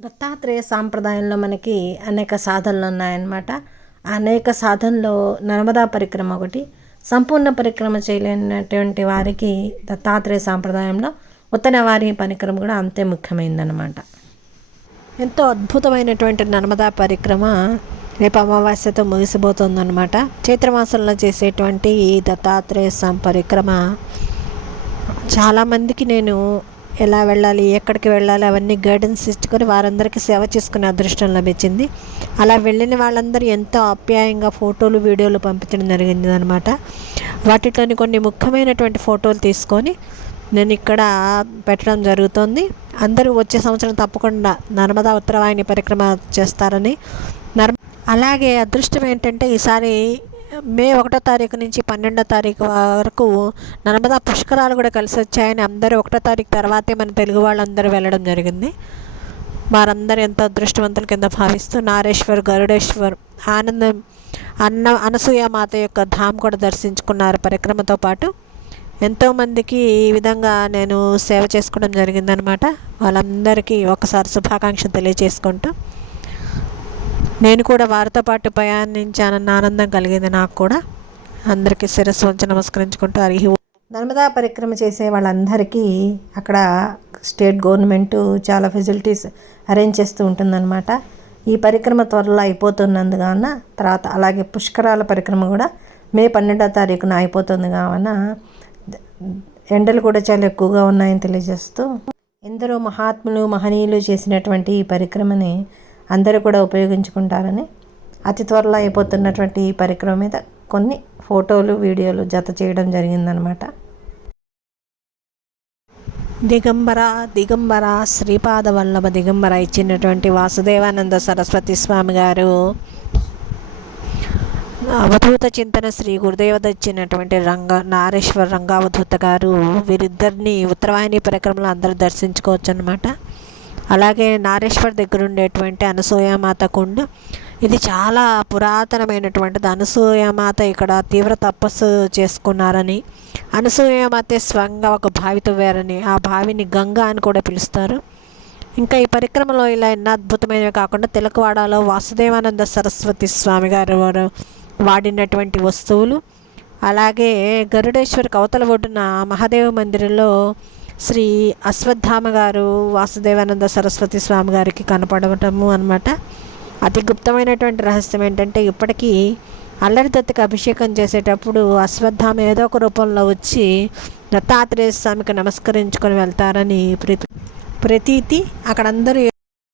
దత్తాత్రేయ సాంప్రదాయంలో మనకి అనేక సాధనలు ఉన్నాయన్నమాట. అనేక సాధనలో నర్మదా పరిక్రమ ఒకటి. సంపూర్ణ పరిక్రమ చేయలేనటువంటి వారికి దత్తాత్రేయ సాంప్రదాయంలో ఉత్తనవారి పరిక్రమ కూడా అంతే ముఖ్యమైనదన్నమాట. ఎంతో అద్భుతమైనటువంటి నర్మదా పరిక్రమ రేపు అమావాస్యతో ముగిసిపోతుందన్నమాట. చైత్రమాసంలో చేసేటువంటి ఈ దత్తాత్రేయ పరిక్రమ చాలామందికి నేను ఎలా వెళ్ళాలి, ఎక్కడికి వెళ్ళాలి అవన్నీ గైడెన్స్ ఇచ్చుకొని వారందరికీ సేవ చేసుకునే అదృష్టం లభించింది. అలా వెళ్ళిన వాళ్ళందరూ ఎంతో ఆప్యాయంగా ఫోటోలు వీడియోలు పంపించడం జరిగింది అనమాట. వాటిలోని కొన్ని ముఖ్యమైనటువంటి ఫోటోలు తీసుకొని నేను ఇక్కడ పెట్టడం జరుగుతుంది. అందరూ వచ్చే సంవత్సరం తప్పకుండా నర్మదా ఉత్తరవాహిని పరిక్రమ చేస్తారని. అలాగే అదృష్టం ఏంటంటే ఈసారి మే 1వ తారీఖు నుంచి 12వ తారీఖు వరకు నర్మదా పుష్కరాలు కూడా కలిసి వచ్చాయని అందరూ 1వ తారీఖు తర్వాతే మన తెలుగు వాళ్ళందరూ వెళ్ళడం జరిగింది. వారందరూ ఎంతో అదృష్టవంతుల కింద భావిస్తూ నారేశ్వర్, గరుడేశ్వర్, అనసూయ మాత యొక్క ధామ్ కూడా దర్శించుకున్నారు. పరిక్రమతో పాటు ఎంతోమందికి ఈ విధంగా నేను సేవ చేసుకోవడం జరిగిందనమాట. వాళ్ళందరికీ ఒకసారి శుభాకాంక్షలు తెలియజేసుకుంటూ నేను కూడా వారితో పాటు ప్రయాణించానన్న ఆనందం కలిగింది నాకు కూడా. అందరికీ శిరస్సు వంచి నమస్కరించుకుంటూ నర్మదా పరిక్రమ చేసే వాళ్ళందరికీ అక్కడ స్టేట్ గవర్నమెంట్ చాలా ఫెసిలిటీస్ అరేంజ్ చేస్తూ ఉంటుందన్నమాట. ఈ పరిక్రమ త్వరలో అయిపోతున్నందువలన తర్వాత అలాగే పుష్కరాల పరిక్రమ కూడా మే 12వ తారీఖున అయిపోతుంది కావున ఎండలు కూడా చాలా ఎక్కువగా ఉన్నాయని తెలియజేస్తూ ఎందరో మహాత్ములు మహనీయులు చేసినటువంటి ఈ పరిక్రమని అందరూ కూడా ఉపయోగించుకుంటారని అతి త్వరలో అయిపోతున్నటువంటి ఈ పరిక్రమ మీద కొన్ని ఫోటోలు వీడియోలు జత చేయడం జరిగిందనమాట. దిగంబర శ్రీపాద వల్లభ దిగంబర ఇచ్చినటువంటి వాసుదేవానంద సరస్వతి స్వామి గారు అవధూత చింతన శ్రీ గురుదేవత ఇచ్చినటువంటి నారేశ్వర రంగావధూత గారు వీరిద్దరిని ఉత్తరవాహిని పరిక్రమలో అందరూ దర్శించుకోవచ్చు అనమాట. అలాగే నారేశ్వర్ దగ్గర ఉండేటువంటి అనసూయమాత కుండ, ఇది చాలా పురాతనమైనటువంటిది. అనసూయమాత ఇక్కడ తీవ్ర తపస్సు చేసుకున్నారని, అనసూయమాతే స్వంగా ఒక బావి తవ్వారని, ఆ బావిని గంగా అని కూడా పిలుస్తారు. ఇంకా ఈ పరిక్రమలో ఇలా ఎన్నో అద్భుతమైనవి కాకుండా తిలకవాడలో వాసుదేవానంద సరస్వతి స్వామి గారు వాడినటువంటి వస్తువులు, అలాగే గరుడేశ్వరికి అవతల ఒడ్డున మహాదేవ మందిరంలో శ్రీ అశ్వత్థామ గారు వాసుదేవానంద సరస్వతి స్వామి గారికి కనపడటము అనమాట. అతి గుప్తమైనటువంటి రహస్యం ఏంటంటే ఇప్పటికీ అల్లరి దత్తికి అభిషేకం చేసేటప్పుడు అశ్వత్థామ ఏదో ఒక రూపంలో వచ్చి దత్తాత్రేయ స్వామికి నమస్కరించుకొని వెళ్తారని ప్రతీతి. అక్కడ అందరూ